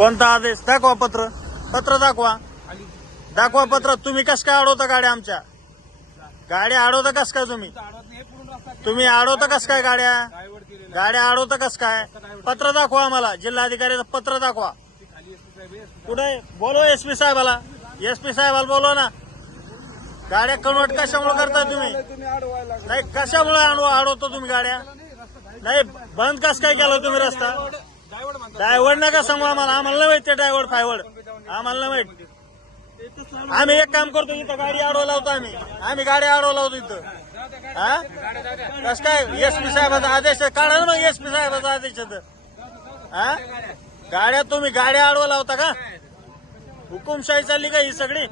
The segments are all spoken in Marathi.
कोणता आदेश? दाखवा पत्र. पत्र दाखवा. दाखवा पत्र. तुम्ही कस काय अडवता गाड्या आमच्या? गाड्या अडवता कस काय तुम्ही? तुम्ही अडवता कस काय गाड्या? गाड्या अडवता कस काय? पत्र दाखवा आम्हाला. जिल्हाधिकाऱ्याचं पत्र दाखवा. कुठे? बोलो एस पी साहेबाला. एस पी साहेबाला बोलो ना. गाड्या कन्वर्ट कशामुळे करता तुम्ही? नाही कशामुळे अडवतो तुम्ही गाड्या? नाही बंद कस काय केलं तुम्ही रस्ता? ड्रायव्हर नका सांगू आम्हाला. आम्हाला माहीत ते ड्रायव्हर फायवड आम्हाला माहीत. आम्ही एक काम करतो इथं गाडी आडवा लावतो आम्ही. आम्ही गाडी आडवा लावतो इथं. हा? कस काय? एस पी साहेबाचा आदेश काढा ना मग एस पी साहेबाचा आदेश तर. हा? गाड्या तुम्ही गाड्या आडवा लावता का? हुकुमशाही चालली का ही सगळी?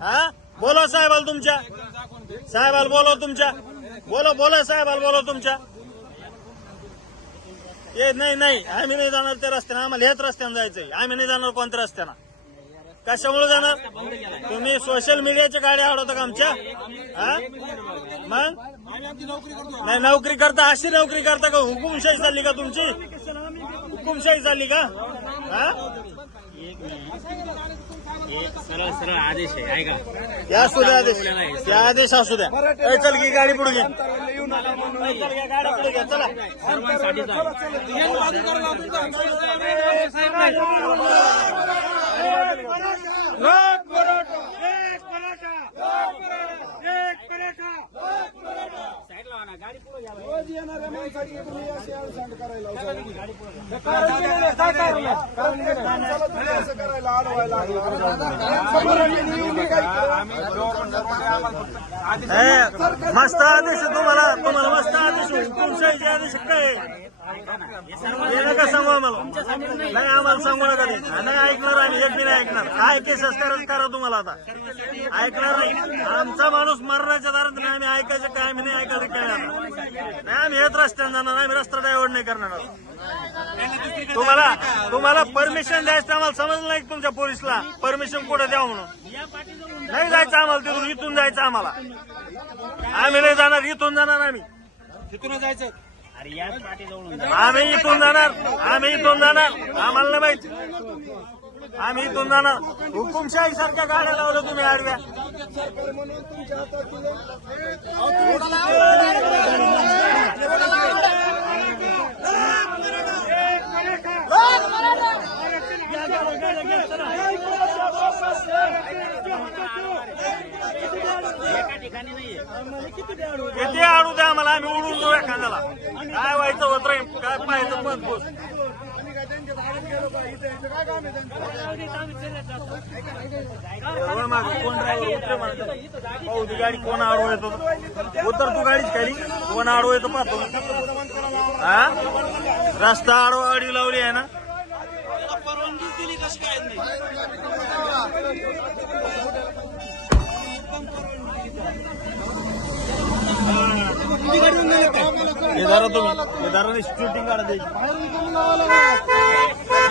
हा? बोला साहेबाला तुमच्या. साहेबाला बोलव तुमच्या. बोलो बोला साहेबाला बोलव तुमच्या. ये नाही नाही. आम्ही नाही जाणार त्या रस्त्यानं. आम्हाला हेच रस्त्यानं जायचंय. आम्ही नाही जाणार कोणत्या रस्त्यानं. कशामुळे जाणार? तुम्ही सोशल मीडियाच्या गाड्या आवडता का आमच्या? हा? मग? नाही नोकरी करता. अशी नोकरी करता का? हुकुमशाही चालली का तुमची? हुकुमशाही चालली का? हा? सरळ सरळ आदेश आहे ऐका या असू द्या आदेश. या आदेश असू द्या. चल की गाडी पुढे घे. ए, चल घ्या, गाड्या पुढे घ्या चला सर्वांसाठीच आहे साईडला आणा, गाडी पुढे घ्या बाई. रोज येणाऱ्या माणसाची तुम्ही अशी अडचण करायला लावता. असं करायला अडवायला लागला. एवढी काही ए, मस्त आदेश तुम्हाला. तुम्हाला मस्त आदेश आहे. हुकुमशाहीचे आदेश काय? हे नका सांगू आम्हाला. नाही. आम्हाला सांगू नका ते नाही ऐकणार आम्ही. एक बी नाही ऐकणार. काय केसेस करा करा तुम्हाला आता. ऐकणार नाही. आमचा माणूस मरणाच्या दारात नाही. आम्ही ऐकायचं काय? आम्ही नाही ऐकायचं काय आता. नाही आम्ही हेच रस्त्याने जाणार आम्ही रस्ता डायव्हर्ट नाही करणार. तुम्हाला तुम्हाला परमिशन द्यायचं आम्हाला समजलं नाही का तुमच्या पोलिसला? परमिशन कुठं द्यावं म्हणून? नाही जायचं आम्हाला तिथून इथून जायचं आम्हाला. आम्ही नाही जाणार इथून जाणार आम्ही. अरे याच पाठीजवळून जा. आम्ही इथून जाणार आम्ही इथून जाणार. आम्हाला नाही माहीत. आम्ही तुम्हाला हुकुमशाही सारख्या गाड्या लावल्या तुम्ही आडव्या. किती आडू द्या आम्हाला आम्ही उडून जाऊ एखाद्याला. काय व्हायचं होत काय पाहायचं पण पाहू ती गाडी कोण आडवं येतो? उतर तू गाडीच खाली. कोण आडवं येतो पाहतो. हा रस्ता आडवा आडवी लावली आहे ना? परवानगी दिली तुम्ही. काय धरा शूटिंग काढा द्यायची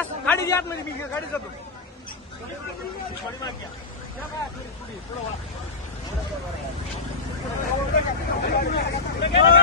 बस गाडी द्या म्हणजे मी गाडी जातो. थोडं